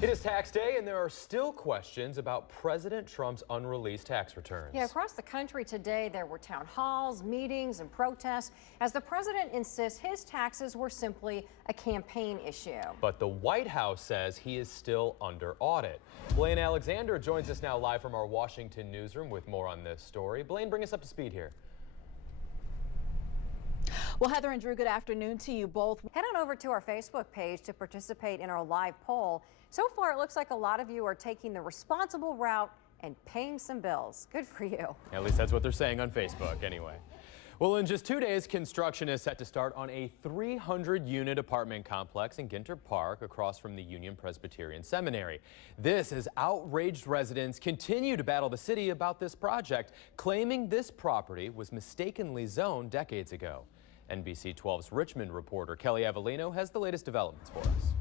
It is tax day, and there are still questions about President Trump's unreleased tax returns. Yeah, across the country today, there were town halls, meetings, and protests as the president insists his taxes were simply a campaign issue. But the White House says he is still under audit. Blaine Alexander joins us now live from our Washington newsroom with more on this story. Blaine, bring us up to speed here. Well, Heather and Drew, good afternoon to you both. Head on over to our Facebook page to participate in our live poll. So far, it looks like a lot of you are taking the responsible route and paying some bills. Good for you. At least that's what they're saying on Facebook anyway. Well, in just 2 days, construction is set to start on a 300-unit apartment complex in Ginter Park across from the Union Presbyterian Seminary. This as outraged residents continue to battle the city about this project, claiming this property was mistakenly zoned decades ago. NBC 12's Richmond reporter Kelly Avellino has the latest developments for us.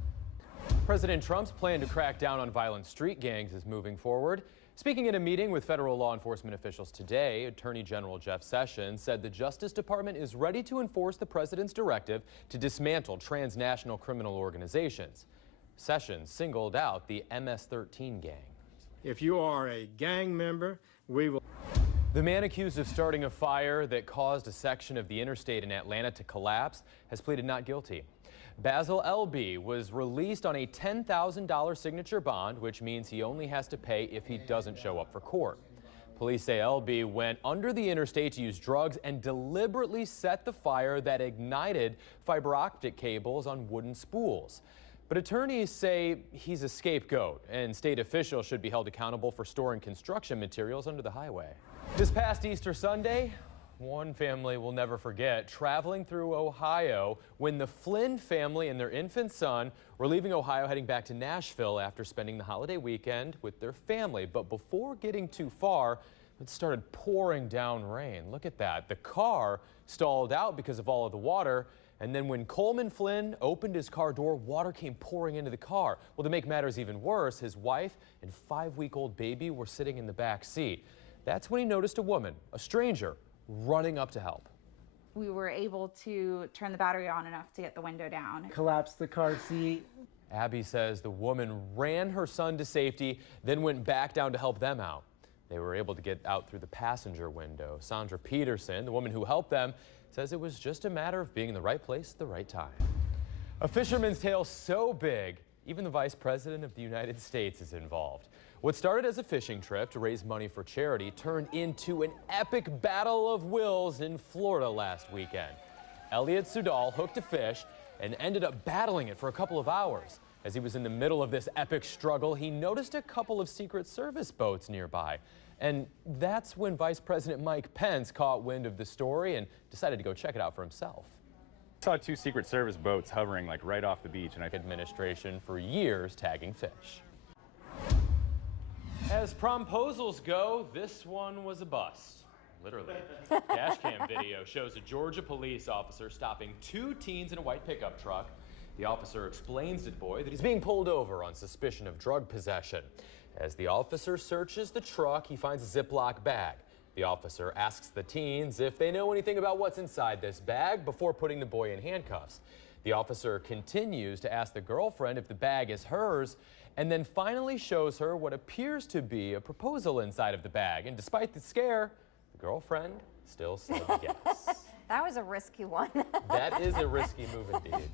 President Trump's plan to crack down on violent street gangs is moving forward. Speaking in a meeting with federal law enforcement officials today, Attorney General Jeff Sessions said the Justice Department is ready to enforce the president's directive to dismantle transnational criminal organizations. Sessions singled out the MS-13 gang. If you are a gang member, we will... The man accused of starting a fire that caused a section of the interstate in Atlanta to collapse has pleaded not guilty. Basil L.B. was released on a $10,000 signature bond, which means he only has to pay if he doesn't show up for court. Police say L.B. went under the interstate to use drugs and deliberately set the fire that ignited fiber optic cables on wooden spools. But attorneys say he's a scapegoat, and state officials should be held accountable for storing construction materials under the highway. This past Easter Sunday, one family will never forget traveling through Ohio when the Flynn family and their infant son were leaving Ohio heading back to Nashville after spending the holiday weekend with their family. But before getting too far, it started pouring down rain. Look at that. The car stalled out because of all of the water. And then when Coleman Flynn opened his car door, water came pouring into the car. Well, to make matters even worse, his wife and 5-week-old baby were sitting in the back seat. That's when he noticed a woman, a stranger, running up to help. We were able to turn the battery on enough to get the window down. collapse the car seat. Abby says the woman ran her son to safety, then went back down to help them out. They were able to get out through the passenger window. Sandra Peterson, the woman who helped them, says it was just a matter of being in the right place at the right time. A fisherman's tale so big, even the Vice President of the United States is involved. What started as a fishing trip to raise money for charity turned into an epic battle of wills in Florida last weekend. Elliot Sudal hooked a fish and ended up battling it for a couple of hours. As he was in the middle of this epic struggle, he noticed a couple of Secret Service boats nearby. And that's when Vice President Mike Pence caught wind of the story and decided to go check it out for himself. I saw 2 Secret Service boats hovering like right off the beach, and Administration for years tagging fish. As promposals go, this one was a bust. Literally. Dashcam video shows a Georgia police officer stopping 2 teens in a white pickup truck. The officer explains to the boy that he's being pulled over on suspicion of drug possession. As the officer searches the truck, he finds a Ziploc bag. The officer asks the teens if they know anything about what's inside this bag before putting the boy in handcuffs. The officer continues to ask the girlfriend if the bag is hers, and then finally shows her what appears to be a proposal inside of the bag. And despite the scare, the girlfriend still said yes. That was a risky one. That is a risky move indeed.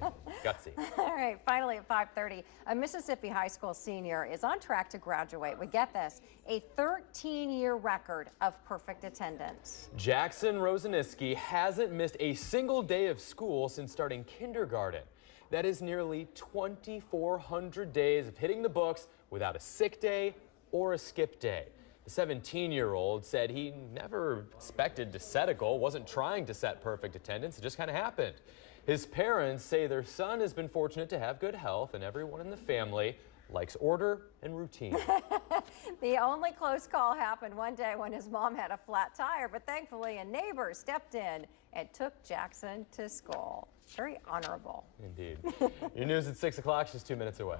Gutsy. All right, finally at 5:30, a Mississippi high school senior is on track to graduate with, get this, a 13-year record of perfect attendance. Jackson Rosaniski hasn't missed a single day of school since starting kindergarten. That is nearly 2,400 days of hitting the books without a sick day or a skip day. The 17-year-old said he never expected to set a goal, wasn't trying to set perfect attendance, it just kind of happened. His parents say their son has been fortunate to have good health, and everyone in the family likes order and routine. The only close call happened one day when his mom had a flat tire, but thankfully a neighbor stepped in and took Jackson to school. Very honorable. Indeed. Your news at 6 o'clock, just 2 minutes away.